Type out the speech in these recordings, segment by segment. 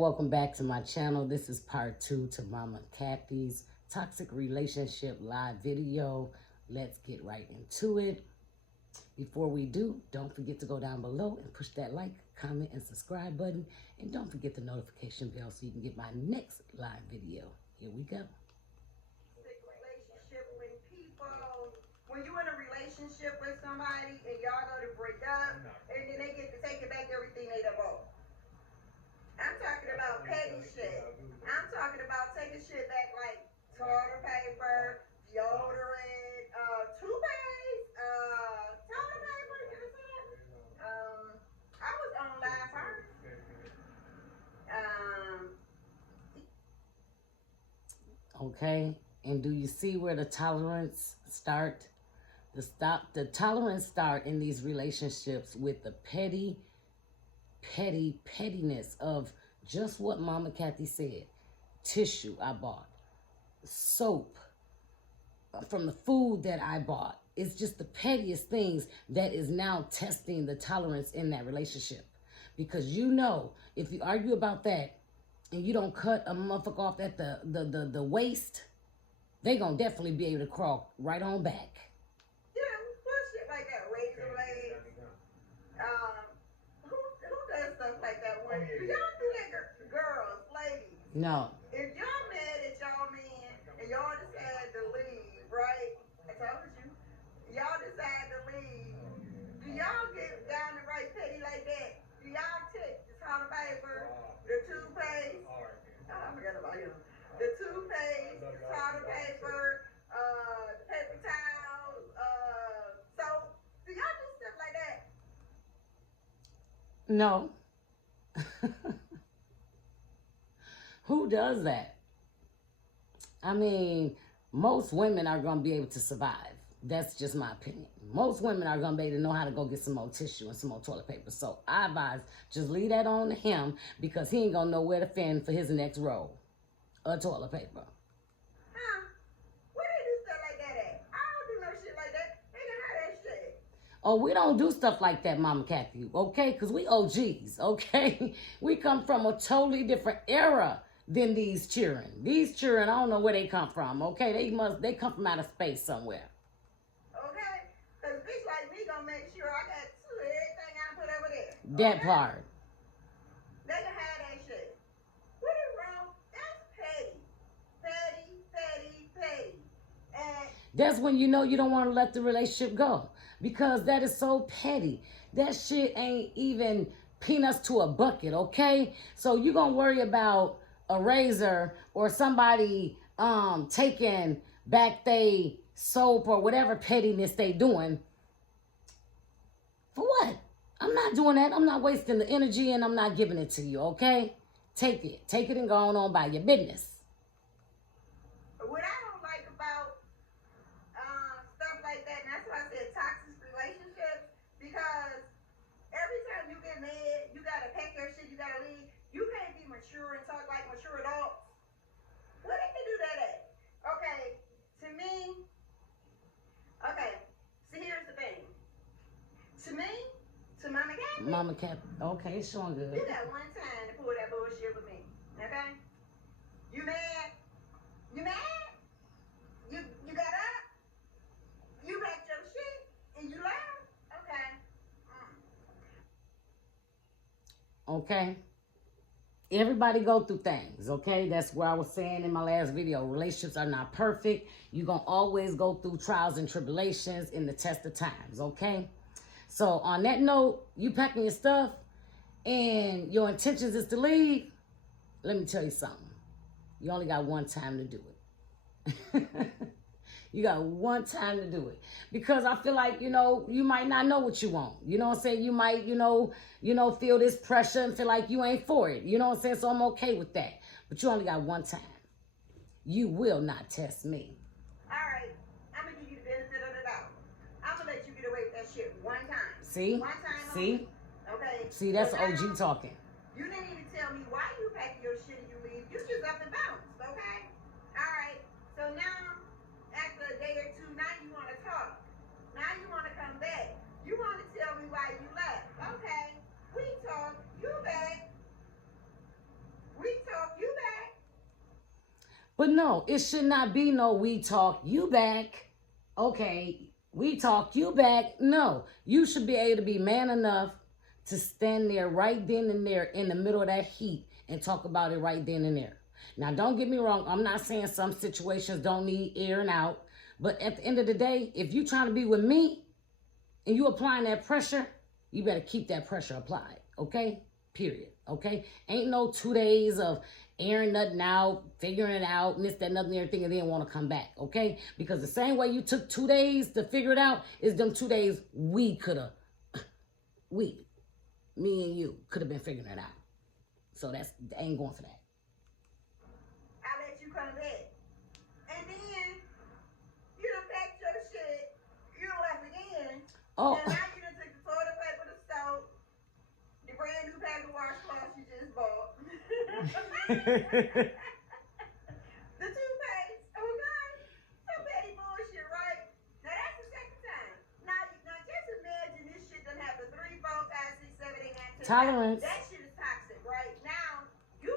welcome back to my channel. This is part 2 to Mama Kathy's toxic relationship live video. Let's get right into it. Before we do, don't forget to go down below and push that like, comment, and subscribe button. And don't forget the notification bell so you can get my next live video. Here we go. When you're in a relationship with somebody and y'all go to break up and then they get to take it back everything they done bought. I'm talking about petty shit. I'm talking about taking shit back like toilet paper, deodorant, toothpaste, toilet paper, you know what I'm saying? I was on live first. Okay, and do you see where the tolerance start? The tolerance start in these relationships with the pettiness of just what Mama Kathy said. Tissue I bought, soap, from the food that I bought. It's just the pettiest things that is now testing the tolerance in that relationship. Because you know, if you argue about that and you don't cut a motherfucker off at the waist, they gonna definitely be able to crawl right on back. Do y'all do that, girls, ladies? No. If y'all mad at y'all man and y'all decide to leave, right? I told you. Y'all decide to leave. Do y'all get down and right petty like that? Do y'all take the toilet paper, the toothpaste? Oh, I forgot about him. The toothpaste, the toilet paper, the paper towels, soap. Do y'all do stuff like that? No. Who does that? I mean, most women are going to be able to survive. That's just my opinion. Most women are going to be able to know how to go get some more tissue and some more toilet paper. So I advise just leave that on to him because he ain't going to know where to fend for his next roll of toilet paper. Where they do stuff like that at? I don't do no shit like that. They can have that shit. Oh, we don't do stuff like that, Mama Kathy, okay? Because we OGs, okay? We come from a totally different era than these children. These children, I don't know where they come from, okay? They come from outer space somewhere. Okay? Because a bitch like me gonna make sure I got everything I put over there. That okay? part. They can have that shit. What is wrong? That's petty. Petty. And that's when you know you don't want to let the relationship go. Because that is so petty. That shit ain't even peanuts to a bucket, okay? So you're going to worry about a razor or somebody taking back they soap or whatever pettiness they doing. For what? I'm not doing that. I'm not wasting the energy and I'm not giving it to you, okay? Take it. Take it and go on by your business. What I don't like about stuff like that, and that's why I said toxic relationships, because every time you get mad, you gotta pack your shit, you gotta leave. You can't be mature and talk like mature adults. Where did you do that at? Okay, to me, okay, so here's the thing. To me, to Mama Kathy. Mama Kathy, okay, it's showing good. You got one time to pull that bullshit with me, okay? You mad? You mad? You got up? You packed your shit and you left? Okay. Okay. Everybody go through things, okay? That's what I was saying in my last video. Relationships are not perfect. You're going to always go through trials and tribulations in the test of times, okay? So on that note, you packing your stuff and your intentions is to leave, let me tell you something. You only got one time to do it. You got one time to do it. Because I feel like, you know, you might not know what you want. You know what I'm saying? You might, you know, feel this pressure and feel like you ain't for it. You know what I'm saying? So I'm okay with that. But you only got one time. You will not test me. All right. I'm going to give you the benefit of the doubt. I'm going to let you get away with that shit one time. See? One time. See? Okay. See, that's OG talking. You didn't even tell me why you packing your shit and you leave. You just up and bounced, okay? All right. So now, after a day or two, now you want to talk. Now you want to come back. You want to tell me why you left. Okay. We talk. You back. But no, it should not be no we talk you back. Okay, we talk you back. No, you should be able to be man enough to stand there right then and there in the middle of that heat and talk about it right then and there. Now, don't get me wrong. I'm not saying some situations don't need airing out. But at the end of the day, if you're trying to be with me and you applying that pressure, you better keep that pressure applied. Okay? Period. Okay? Ain't no 2 days of airing nothing out, figuring it out, and this, that, nothing, everything, and then want to come back. Okay? Because the same way you took 2 days to figure it out is them 2 days me and you could have been figuring it out. So I ain't going for that. I'll let you come back. And then you done packed your shit, you done left again. Oh. And now you done took the toilet paper, the soap, the brand new pack of washcloths you just bought. The toothpaste, okay? Some petty bullshit, right? Now that's the second time. Now just imagine this shit done happened 3, 4, 5, 6, 7, 8, 9, 10 Tolerance. That shit is toxic, right? Now you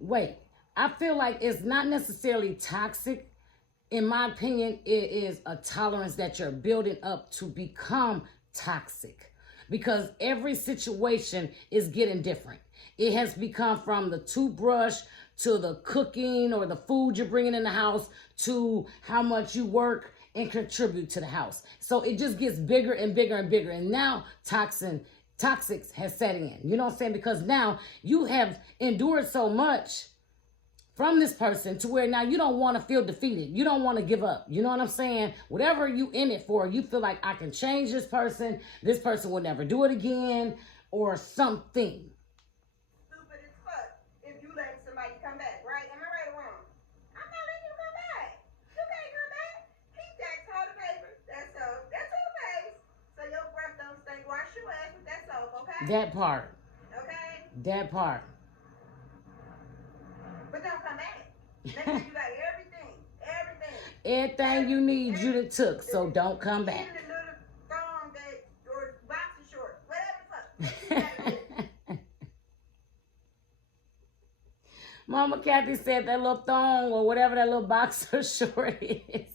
Wait, I feel like it's not necessarily toxic. In my opinion, it is a tolerance that you're building up to become toxic because every situation is getting different. It has become from the toothbrush to the cooking or the food you're bringing in the house to how much you work and contribute to the house. So it just gets bigger and bigger and bigger. And now toxics has set in. You know what I'm saying? Because now you have endured so much from this person to where now you don't want to feel defeated. You don't want to give up. You know what I'm saying? Whatever you in it for, you feel like I can change this person. This person will never do it again or something. Stupid as fuck if you let somebody come back, right? Am I right or wrong? I'm not letting you come back. You can't come back. Keep that toilet paper, that soap, that toothpaste, so your breath don't stink. Wash your ass with that soap, okay? That part. Okay? That part. But don't come back. Make sure you got everything. Everything you need you done took, so don't come back. Even the little thong that, or boxer shorts, whatever the fuck. Mama Kathy said that little thong or whatever that little boxer short is.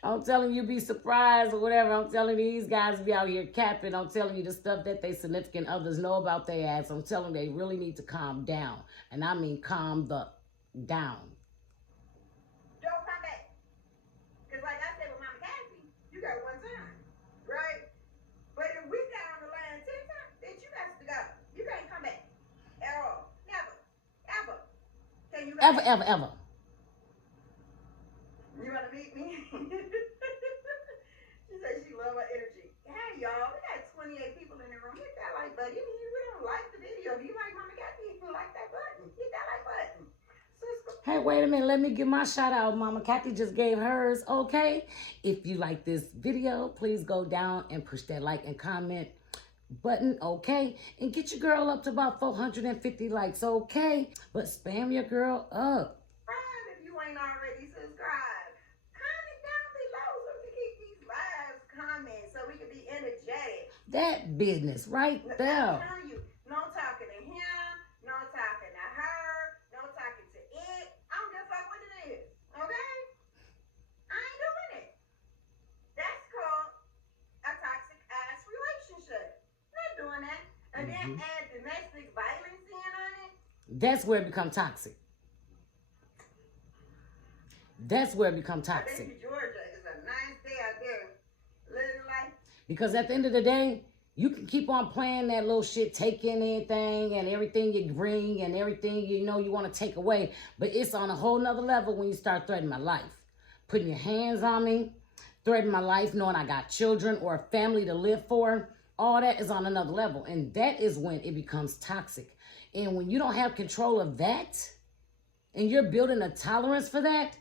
I'm telling you, be surprised or whatever. I'm telling you, these guys be out here capping. I'm telling you the stuff that they significant others know about their ass. I'm telling you, they really need to calm down. And I mean calm the down. Don't come back. Because like I said with Mama Kathy, you got one time, right? But if we got on the line 10 times, bitch, you got to go. You can't come back. At all. Never. Ever. Can you Ever. You want to meet me? She said she love her energy. Hey, y'all, we got 28 people in the room. Hit that like button. Even if you don't like the video, if you like Mama Kathy, you like that button. Hit that like button. Sister. Hey, wait a minute. Let me give my shout out. Mama Kathy just gave hers. Okay. If you like this video, please go down and push that like and comment button. Okay. And get your girl up to about 450 likes. Okay. But spam your girl up. Subscribe if you ain't already subscribed. Comment down below so we can keep these lives coming so we can be energetic. That business right there. I'm telling you, no talking to him, no talking to her, no talking to it. I don't give a fuck what it is, okay? I ain't doing it. That's called a toxic ass relationship. Not doing that. And then add domestic violence in on it. That's where it becomes toxic. That's where it becomes I think toxic. Georgia is a nice day out there. Living life. Because at the end of the day, you can keep on playing that little shit, taking anything and everything you bring and everything you know you want to take away. But it's on a whole nother level when you start threatening my life. Putting your hands on me, threatening my life, knowing I got children or a family to live for. All that is on another level. And that is when it becomes toxic. And when you don't have control of that and you're building a tolerance for that,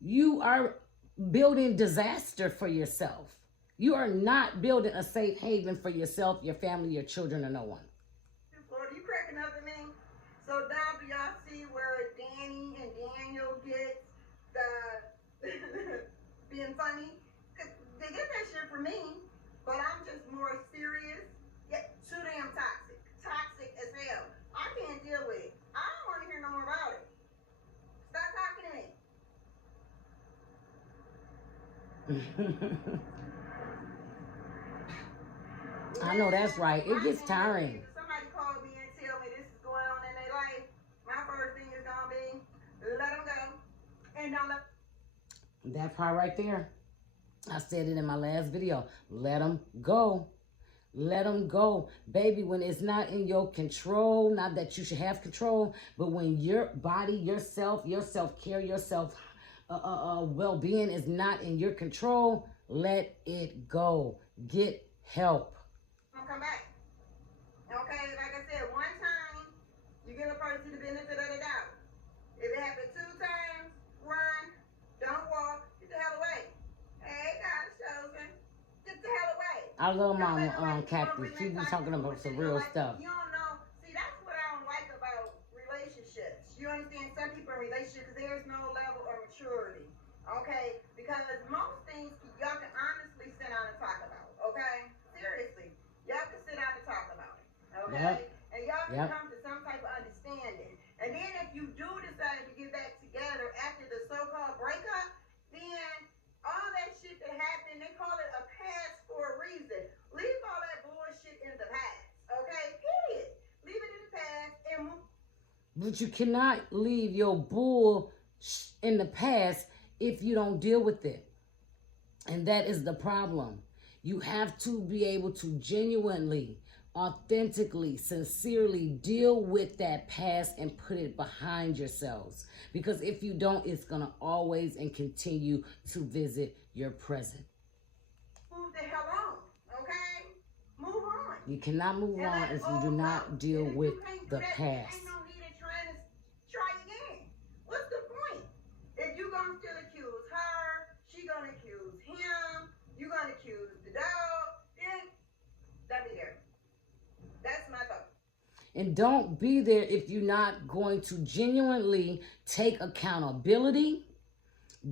you are building disaster for yourself. You are not building a safe haven for yourself, your family, your children, or no one. Florida, you cracking up at me? So now do y'all see where Danny and Daniel get the being funny? Cause they get that shit from me, but I'm just more serious. Yet too damn toxic. Toxic as hell. I can't deal with it. I don't want to hear no more about it. I know that's right. It gets tiring. If somebody call me and tell me this is going on in their life, my first thing is gonna be let them go and don't let. That part right there. I said it in my last video. Let them go. Let them go. Baby, when it's not in your control, not that you should have control, but when your body, yourself, your self-care, your self well-being is not in your control, let it go. Get help. Don't come back. Okay, like I said, one time, you give a person the benefit of the doubt. If it happened 2 times, run, don't walk, get the hell away. Hey, God, chosen, get the hell away. I love Mama Kathy. She be talking about some real stuff. You don't know. See, that's what I don't like about relationships. You understand? Some people in relationships, there's no level of maturity. Okay? Because most things y'all can honestly sit down and talk about. Okay? Seriously. Y'all can sit down and talk about it. Okay? Yep. And y'all can come to some type of understanding. And then if you do decide to get back together after the so-called breakup, then all that shit that happened, they call it a past for a reason. Leave all that bullshit in the past. Okay? Period. Leave it in the past and move. But you cannot leave your bull in the past if you don't deal with it. And that is the problem. You have to be able to genuinely, authentically, sincerely deal with that past and put it behind yourselves. Because if you don't, it's going to always and continue to visit your present. Move the hell on, okay? Move on. You cannot move on if you do not deal with the past. Ain't no need in trying to try again. What's the point? If you gonna still accuse her, she gonna accuse him, you gonna accuse the dog, then don't be there. That's my thought. And don't be there if you're not going to genuinely take accountability,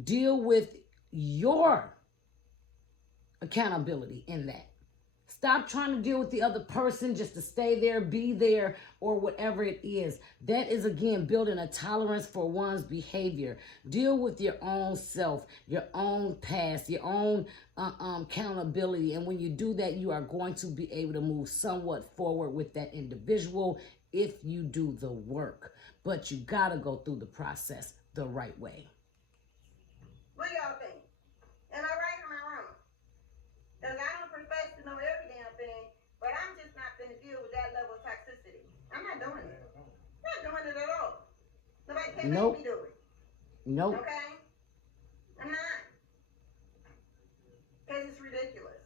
deal with your accountability in that. Stop trying to deal with the other person just to stay there, be there, or whatever it is. That is, again, building a tolerance for one's behavior. Deal with your own self, your own past, your own accountability. And when you do that, you are going to be able to move somewhat forward with that individual if you do the work. But you got to go through the process the right way. What do y'all think? Am I right or am I wrong? Because I don't profess to know every damn thing, but I'm just not going to deal with that level of toxicity. I'm not doing it. I'm not doing it at all. Nobody can make me do it. Nope. Okay? I'm not. Because it's ridiculous.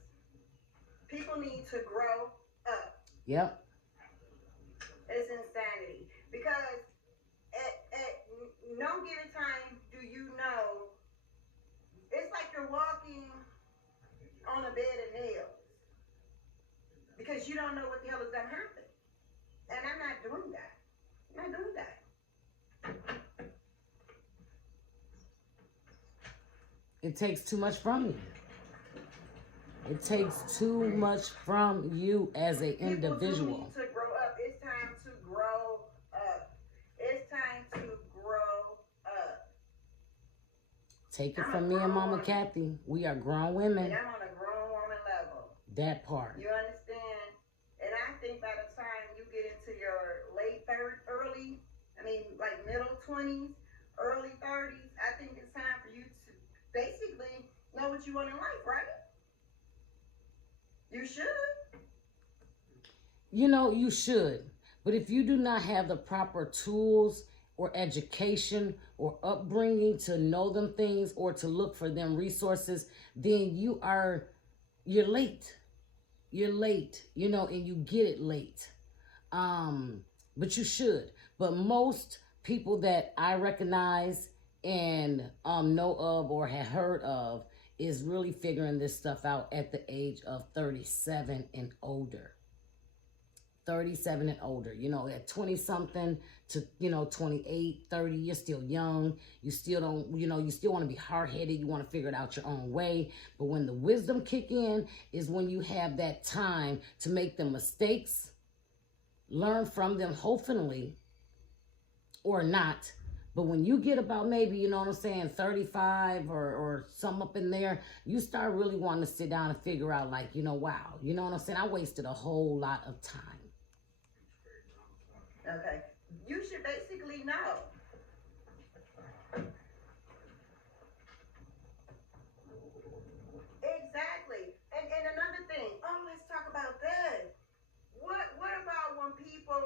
People need to grow up. Yep. It's insanity. Because at no given time do you know, it's like you're walking on a bed of nails. Because you don't know what the hell is going to happen. And I'm not doing that. I'm not doing that. It takes too much from you. It takes too much from you as an individual. People need to grow up. It's time to grow up. It's time to grow up. Take it from me and Mama Kathy. We are grown women. And I'm on a grown woman level. That part. You understand? And I think by the time you get into your middle 20s, early 30s, I think it's time for you to basically know what you want in life, right? You should. You know, you should. But if you do not have the proper tools or education or upbringing to know them things or to look for them resources, then you're late. You're late, you know, and you get it late. But you should. But most people that I recognize and know of or have heard of is really figuring this stuff out at the age of 37 and older. 37 and older, you know, at 20 something to, 28, 30, you're still young. You still don't, you still want to be hard-headed. You want to figure it out your own way. But when the wisdom kick in is when you have that time to make the mistakes, learn from them, hopefully, or not, But when you get about maybe, you know what I'm saying, 35 or something up in there, you start really wanting to sit down and figure out, like, you know, wow, you know what I'm saying? I wasted a whole lot of time. Okay. You should basically know. Exactly. And another thing. Oh, let's talk about that. What about when people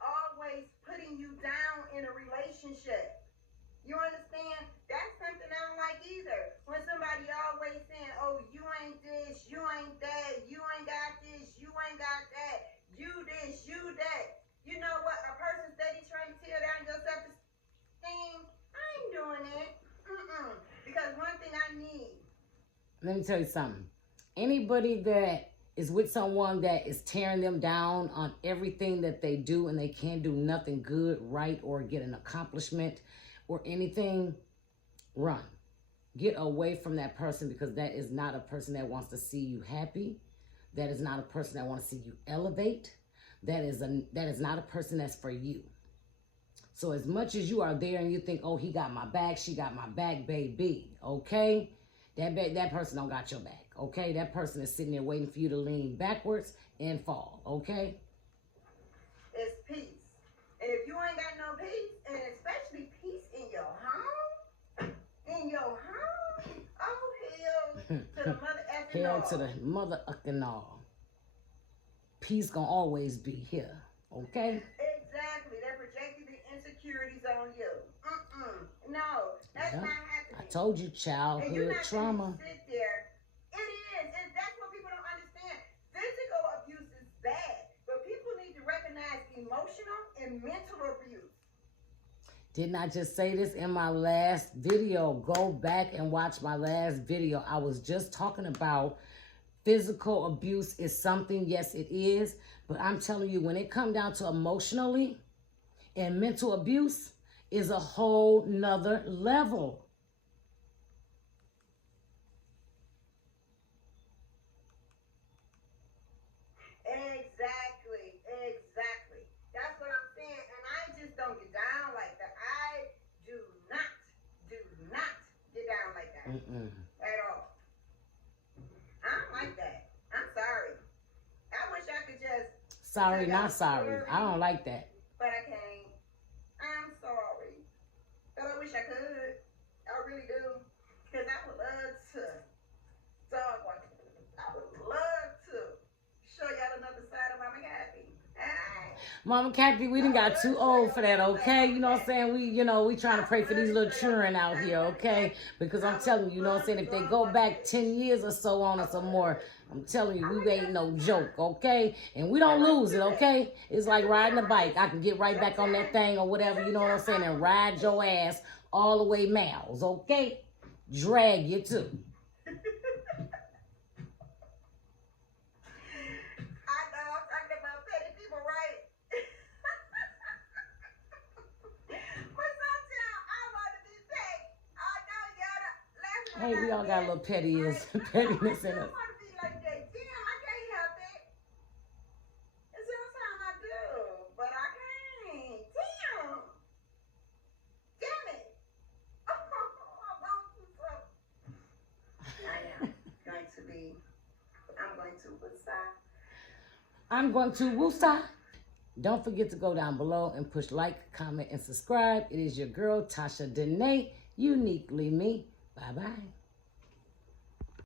always putting you down in a relationship? You understand? That's something I don't like either. When somebody always saying, oh, you ain't this, you ain't that, you ain't got this, you ain't got that, you this, you that. You know what? A person steady trying to tear down your self-esteem, I ain't doing it. Because one thing I need. Let me tell you something. Anybody that is with someone that is tearing them down on everything that they do and they can't do nothing good, right, or get an accomplishment or anything, run. Get away from that person, because that is not a person that wants to see you happy. That is not a person that wants to see you elevate. That is not a person that's for you. So as much as you are there and you think, oh, he got my back, she got my back, baby, okay? That person don't got your back, okay? That person is sitting there waiting for you to lean backwards and fall, okay? It's peace. And if you ain't got no peace, and especially peace in your home, oh, hell to the mother effing Hell all. to the mother effing all. Peace gonna always be here, okay? Exactly. They're projecting the insecurities on you. No, that's not happening. I told you, And you're childhood not trauma. gonna sit there. It is, and that's what people don't understand. Physical abuse is bad, but people need to recognize emotional and mental abuse. Didn't I just say this in my last video? Go back and watch my last video. I was just talking about physical abuse is something. Yes, it is. But I'm telling you, when it comes down to emotionally and mental abuse, is a whole nother level. Exactly. That's what I'm saying. And I just don't get down like that. I do not get down like that at all. I don't like that. I'm sorry. I wish I could just. Sorry, not sorry. I don't like that. But I can't. I'm sorry. But I wish I could. I really do. Because I would love to. I would love to show y'all another side of Mama Kathy. Mama Kathy, we done got too old for that, okay? You know what I'm saying? We trying to pray for these little children out here, okay? Because I'm telling you, you know what I'm saying? If they go back 10 years or so on or some more, I'm telling you, we ain't no joke, okay? And we don't lose it, okay? It's like riding a bike. I can get right back on that thing or whatever, you know what I'm saying? And ride your ass all the way miles, okay? Drag you too. Hey, we all got a little pettiness in us. I want to be like that. Damn, I can't help it. And sometimes I do, but I can't. Damn it. I'm going to woosah. Don't forget to go down below and push like, comment, and subscribe. It is your girl, Tashadanay, uniquely me. Bye-bye.